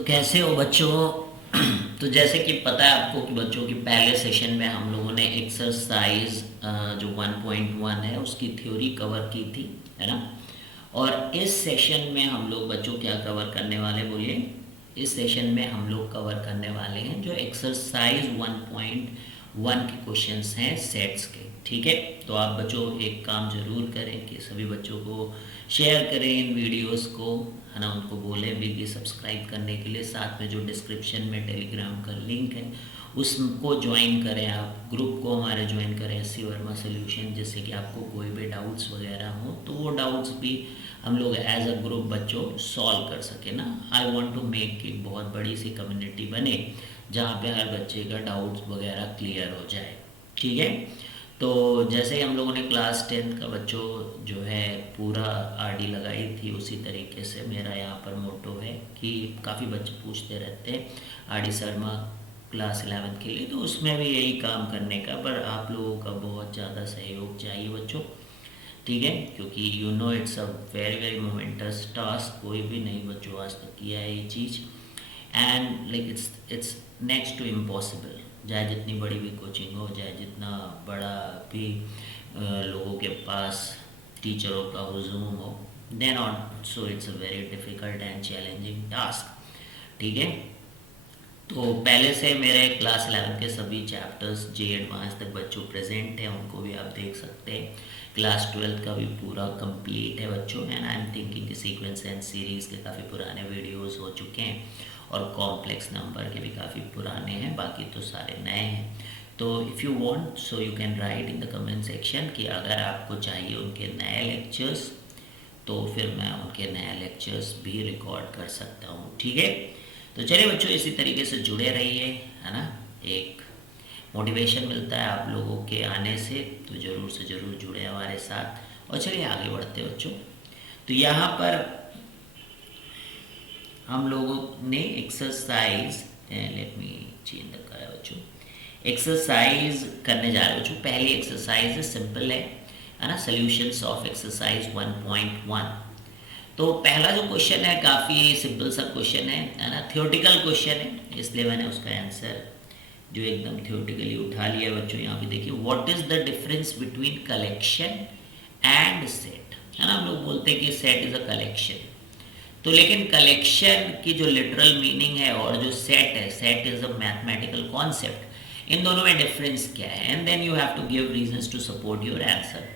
कैसे हो बच्चों? तो जैसे कि पता है आपको कि बच्चों की पहले सेशन में हम लोगों ने एक्सरसाइज जो 1.1 है उसकी थ्योरी कवर की थी, है ना। और इस सेशन में हम लोग बच्चों क्या कवर करने वाले बोलिए? इस सेशन में हम लोग कवर करने वाले हैं जो एक्सरसाइज 1.1 के क्वेश्चंस हैं सेट्स के। ठीक है, तो आप बच्चों एक काम ज़रूर करें कि सभी बच्चों को शेयर करें इन वीडियोस को, है ना। उनको बोले भी कि सब्सक्राइब करने के लिए, साथ में जो डिस्क्रिप्शन में टेलीग्राम का लिंक है उसको ज्वाइन करें, आप ग्रुप को हमारे ज्वाइन करें एस सी वर्मा सोल्यूशन, जिससे कि आपको कोई भी डाउट्स वगैरह हो तो वो डाउट्स भी हम लोग एज अ ग्रुप बच्चों सॉल्व कर सके ना। आई वांट टू मेक एक बहुत बड़ी सी कम्युनिटी बने जहाँ पे हर बच्चे का डाउट्स वगैरह क्लियर हो जाए। ठीक है, तो जैसे ही हम लोगों ने क्लास 10th का बच्चों जो है पूरा आरडी लगाई थी, उसी तरीके से मेरा यहाँ पर मोटो है कि काफ़ी बच्चे पूछते रहते हैं आरडी शर्मा क्लास 11th के लिए, तो उसमें भी यही काम करने का, पर आप लोगों का बहुत ज़्यादा सहयोग चाहिए बच्चों। ठीक है, क्योंकि you know it's a very very momentous task, कोई भी नहीं बच्चों आज तक किया है ये चीज़, and like it's next to impossible. चाहे जितनी बड़ी भी कोचिंग हो, चाहे जितना बड़ा भी लोगों के पास टीचरों का हुजूम हो, then also it's a very difficult and challenging task. ठीक है, तो पहले से मेरे क्लास 11 के सभी चैप्टर्स जे एडवांस तक बच्चों प्रेजेंट हैं, उनको भी आप देख सकते हैं। क्लास 12 का भी पूरा कंप्लीट है बच्चों, एंड आई एम थिंकिंग कि सीक्वेंस एंड सीरीज़ के काफ़ी पुराने वीडियोस हो चुके हैं और कॉम्प्लेक्स नंबर के भी काफ़ी पुराने हैं, बाकी तो सारे नए हैं। तो if you want so you can write in the comment section कि अगर आपको चाहिए उनके नए लेक्चर्स, तो फिर मैं उनके नए लेक्चर्स भी रिकॉर्ड कर सकता हूँ। ठीक है, तो चलिए बच्चों इसी तरीके से जुड़े रहिए, है ना। एक मोटिवेशन मिलता है आप लोगों के आने से, तो ज़रूर से ज़रूर जुड़े हमारे साथ। और चलिए आगे बढ़ते हैं बच्चों। तो यहाँ पर हम लोगों ने exercise, let me change the colour बच्चों, एक्सरसाइज करने जा रहे हैं बच्चों। पहली एक्सरसाइज है, सिंपल है ना, सॉल्यूशंस ऑफ एक्सरसाइज 1.1। तो पहला जो क्वेश्चन है काफ़ी सिंपल सा क्वेश्चन है ना, थियोरटिकल क्वेश्चन है, इसलिए मैंने उसका आंसर जो एकदम थियोरटिकली उठा लिया है बच्चों। यहाँ पे देखिए, what is the difference between collection and set, है ना। हम लोग बोलते हैं कि सेट इज अ कलेक्शन, तो लेकिन कलेक्शन की जो लिटरल मीनिंग है और जो सेट है, set is a mathematical concept, इन दोनों में डिफरेंस क्या है, and then you have to give reasons to support your answer.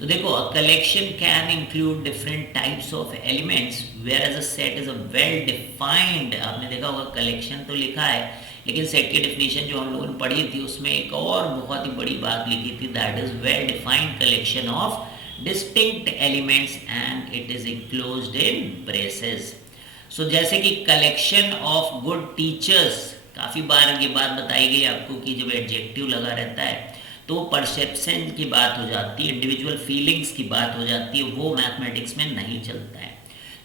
तो देखो, a collection can include different types of elements, whereas a set is a well defined. आपने देखा होगा कलेक्शन तो लिखा है, लेकिन सेट की डेफिनेशन जो हम लोगों ने पढ़ी थी उसमें एक और बहुत ही बड़ी बात लिखी थी, that is well defined collection of distinct elements and it is enclosed in braces. So जैसे कि collection of good teachers, काफ़ी बार ये बात बताई गई आपको कि जब एडजेक्टिव लगा रहता है तो परसेप्शन की बात हो जाती है, इंडिविजुअल फीलिंग्स की बात हो जाती है, वो मैथमेटिक्स में नहीं चलता है।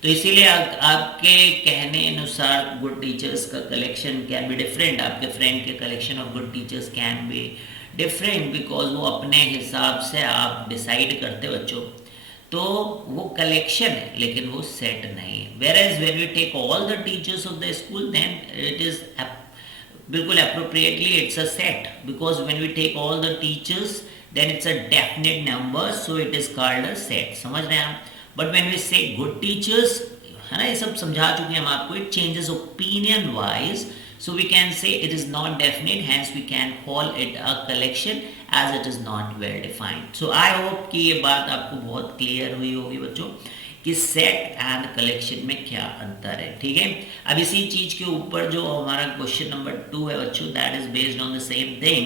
तो इसीलिए आपके कहने अनुसार गुड टीचर्स का कलेक्शन कैन बी डिफरेंट, आपके फ्रेंड के collection of good teachers can be different, because वो अपने हिसाब से आप डिसाइड करते बच्चों, तो वो कलेक्शन है लेकिन वो सेट नहीं है। Whereas when we take all the teachers of the school, then it is बिल्कुल appropriately it's a set, because when we take all the teachers then it's a definite number, so it is called a set. समझ रहे हैं आप? But when we say good teachers, है ना, ये सब समझा चुके हैं हम आपको, it changes opinion wise, so we can say it is not definite, hence we can call it a collection as it is not well defined. So I hope कि ये बात आपको बहुत क्लियर हुई होगी बच्चों कि सेट एंड कलेक्शन में क्या अंतर है। ठीक है, अब इसी चीज के ऊपर जो हमारा क्वेश्चन नंबर 2 है बच्चों, that is based on the same thing,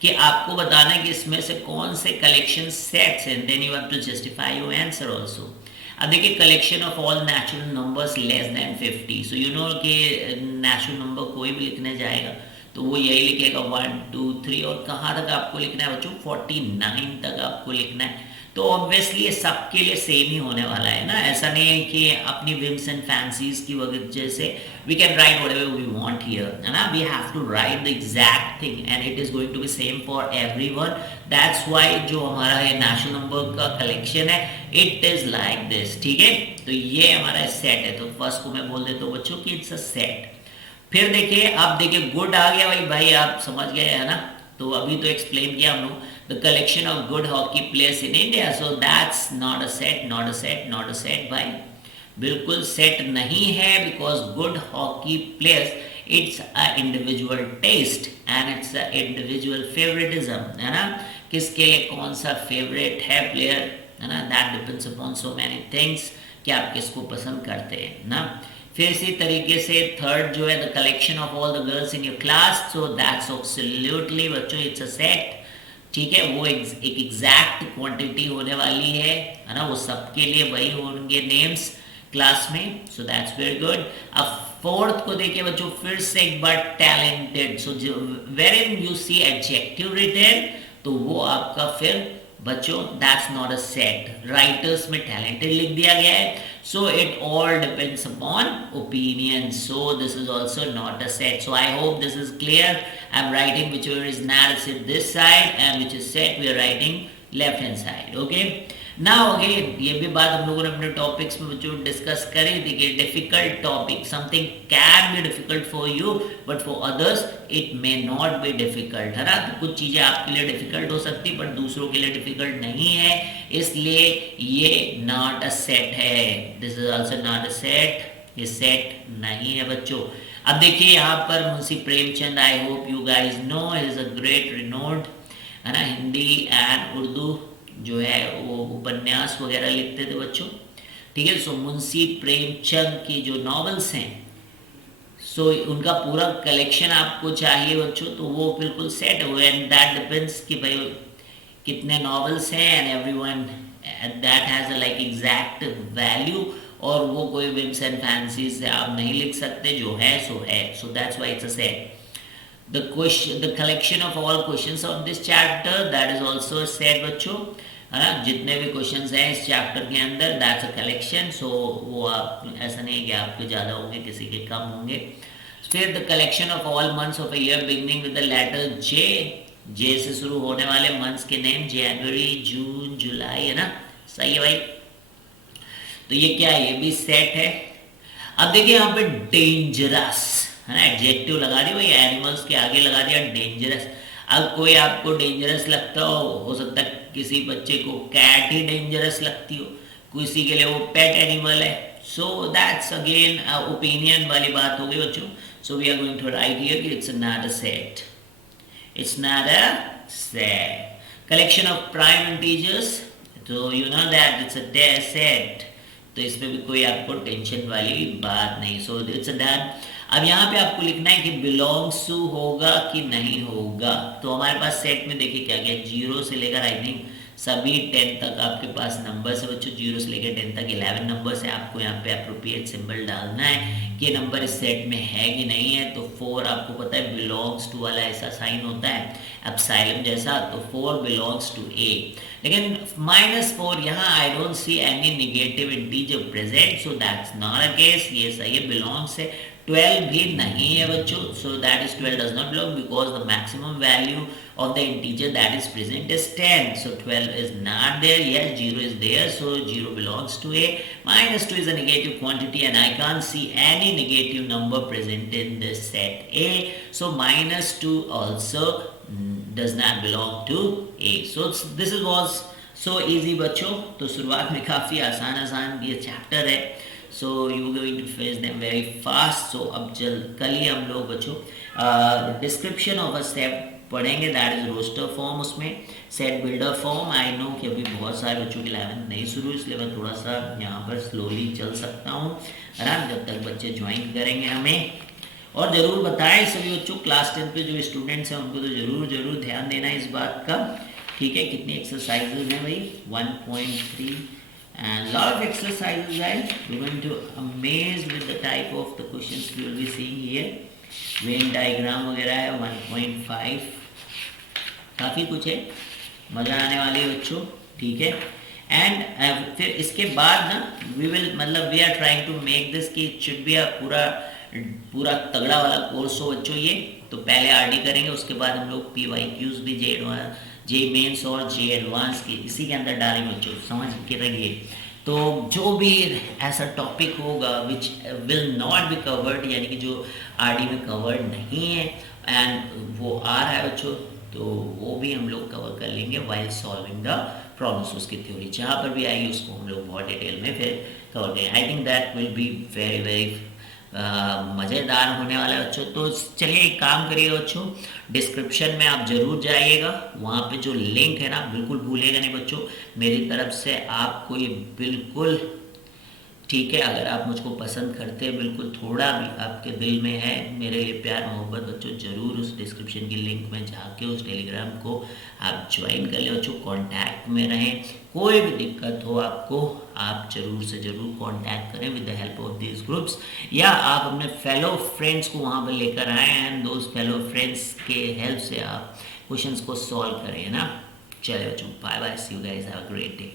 कि आपको बताना है कि इसमें से कौन से कलेक्शन सेट्स हैं, then you have to justify your answer also. अब देखिए, collection of all natural numbers less than 50, so you know कि नेचुरल नंबर कोई भी लिखने जाएगा तो वो यही लिखेगा 1 2 3, और कहाँ तक आपको लिखना है बच्चों, 49 तक आपको लिखना है। तो ऑब्वियसली ये सबके लिए सेम ही होने वाला है ना, ऐसा नहीं है कि अपनी विम्स एंड फैंसीज की वजह से we can write whatever we want here, है ना। We have to write the exact thing and it is going to be same for everyone. That's why जो हमारा ये नेचुरल नंबर का कलेक्शन है, इट इज लाइक दिस। ठीक है, तो ये हमारा सेट है, तो फर्स्ट को मैं बोल देता हूँ बच्चों कि इट्स अ सेट। फिर देखिए, अब देखिए गुड आ गया भाई, आप समझ गए है ना, तो अभी तो एक्सप्लेन किया हम लोग, the collection of good hockey players in India, so that's not a set, not a set, not a set भाई, बिल्कुल सेट नहीं है, because good hockey players it's a individual test and it's a individual favouritism, है ना, किसके लिए कौन सा फेवरेट है प्लेयर, है ना, that depends upon so many things, कि आप किसको पसंद करते हैं ना। फिर इसी तरीके से थर्ड जो है, the collection of all the girls in your class, so that's absolutely बच्चों इट्स अ सेट, ठीक है, वो एक एग्जैक्ट क्वांटिटी होने वाली है ना, वो सबके लिए वही होंगे नेम्स क्लास में, सो दैट्स वेरी गुड। अब फोर्थ को देखिए बच्चों, फिर से एक बार talented, so where in you see adjective written, तो वो आपका फिर बच्चों that's not a set, writers में टैलेंटेड लिख दिया गया है, so it all depends upon opinion, so this is also not a set, so I hope this is clear. I am writing which is narrative this side and which is set we are writing left hand side, okay। Now again ये भी बात हम लोगों ने अपने topics में बच्चों discuss करी थी कि difficult topic, something can be difficult for you but for others it may not be difficult, है ना, तो कुछ चीजें आपके लिए डिफिकल्ट हो सकती बट दूसरों के लिए डिफिकल्ट नहीं है, इसलिए ये नॉट अ सेट है, this is also not a set, ये सेट नहीं है बच्चों। अब देखिए यहाँ पर Munshi Premchand, I hope you guys know, is a great renowned, है ना, हिंदी एंड उर्दू जो है वो उपन्यास वगैरह लिखते थे बच्चों, ठीक है। सो मुंशी प्रेमचंद की जो नॉवेल्स हैं, सो उनका पूरा कलेक्शन आपको चाहिए बच्चों, तो वो बिल्कुल सेट हो, एंड दैट डिपेंड्स कि भाई कितने नॉवेल्स हैं, and everyone that has a like exact value, और वो कोई विम्स एंड फैंसीज से आप नहीं लिख सकते, जो है, so that's why it's a set. the collection of all questions of this chapter, that is also a set बच्चों, है ना, जितने भी क्वेश्चंस हैं इस चैप्टर के अंदर, दैट्स अ कलेक्शन, सो वो आप ऐसा नहीं है कि आपके ज़्यादा होंगे किसी के कम होंगे। फिर the collection of all months of a year beginning with the letter J, J से शुरू होने वाले मंथ्स के नेम, जनवरी, जून, जुलाई, है ना, सही है भाई, तो ये क्या है, ये भी सेट है। अब देखिए यहाँ पे डेंजरस, है ना, एडजेक्टिव लगा दिया भाई, एनिमल्स के आगे लगा दिया डेंजरस। अब कोई आपको डेंजरस लगता हो सकता है किसी बच्चे को कैट ही डेंजरस लगती हो, किसी के लिए वो पेट एनिमल है, सो दैट्स अगेन ओपिनियन वाली बात हो गई बच्चों। So we are going to write here कि it's not a set, it's not a set. Collection of prime integers, तो you know that it's a set, तो इसमें भी कोई आपको टेंशन वाली बात नहीं, सो इट्स डन। अब यहाँ पे आपको लिखना है कि बिलोंग्स टू होगा कि नहीं होगा, तो हमारे पास सेट में देखिए क्या क्या, जीरो से लेकर आई थिंक सभी 10 तक आपके पास नंबर्स है बच्चों, जीरो से लेकर 10 तक 11 नंबर्स है, आपको यहाँ पे अप्रोप्रिएट सिंबल डालना है कि नंबर इस सेट में है कि नहीं है। तो 4 आपको पता है बिलोंग्स टू वाला ऐसा साइन होता है एप्सिलॉन जैसा, तो 4 बिलोंग्स टू ए, लेकिन -4 यहाँ I don't see any negative integer present, so that's not a case, ये सही है, बिलोंग्स है। 12 भी नहीं है बच्चों, so that is 12 does not belong because the maximum value of the integer that is present is 10, so 12 is not there, yes 0 is there, so 0 belongs to A. -2 is a negative quantity and I can't see any negative number present in this set A, so -2 also does not belong to A, so this was so easy बच्चों, तो शुरुआत में काफ़ी आसान ये chapter है, so you going to face them very fast. So अब कल ही हम लोग बच्चों डिस्क्रिप्शन ऑफ अ सेट पढ़ेंगे, दैट इज रोस्टर फॉर्म, उसमें set builder form. I know कि अभी बहुत सारे बच्चों की 11th नहीं शुरू, इसलिए मैं थोड़ा सा यहाँ पर स्लोली चल सकता हूँ, है ना, जब तक बच्चे ज्वाइन करेंगे हमें। और ज़रूर बताएं सभी बच्चों, क्लास 10 पे जो स्टूडेंट्स हैं उनको तो ज़रूर ध्यान देना है इस बात का, ठीक है। कितनी एक्सरसाइजेज हैं भाई, 1.3 and lot of exercises, right? We're going to amaze with the type of the questions we will be seeing here. Venn diagram वगैरह है 1.5, काफ़ी कुछ है, मज़ा आने वाली है बच्चों, ठीक है। एंड फिर इसके बाद ना वी विल मतलब we are trying to make this कि इट शुड बी अ पूरा तगड़ा वाला कोर्स हो बच्चों ये। तो पहले आरडी करेंगे, उसके बाद हम लोग PYQs भी जे मेंस और जे एडवांस के इसी के अंदर डालेंगे बच्चों, समझ के रहिए। तो जो भी ऐसा टॉपिक होगा which will not be covered, यानी कि जो आरडी में कवर्ड नहीं है एंड वो आ रहा है बच्चों, तो वो भी हम लोग कवर कर लेंगे वाइल सॉल्विंग द प्रॉब्लम्स। उसकी थ्योरी जहाँ पर भी आएगी उसको हम लोग बहुत डिटेल में फिर कवर करेंगे। I think that will be very very मज़ेदार होने वाला है बच्चों। तो चलिए एक काम करिए बच्चों, डिस्क्रिप्शन में आप ज़रूर जाइएगा, वहाँ पे जो लिंक है ना बिल्कुल भूलिएगा नहीं बच्चों। मेरी तरफ से आपको ये बिल्कुल ठीक है, अगर आप मुझको पसंद करते हैं, बिल्कुल थोड़ा भी आपके दिल में है मेरे लिए प्यार मोहब्बत बच्चों, ज़रूर उस डिस्क्रिप्शन की लिंक में जाके उस टेलीग्राम को आप ज्वाइन कर लें बच्चों, कांटेक्ट में रहें। कोई भी दिक्कत हो आपको, आप ज़रूर से ज़रूर कांटेक्ट करें with the help of this groups, या आप अपने फेलो फ्रेंड्स को वहाँ पर लेकर आएँ एंड दोज फेलो फ्रेंड्स के हेल्प से आप क्वेश्चंस को सॉल्व करें, है ना। चलिए बच्चों, bye bye, see you guys, have a great day.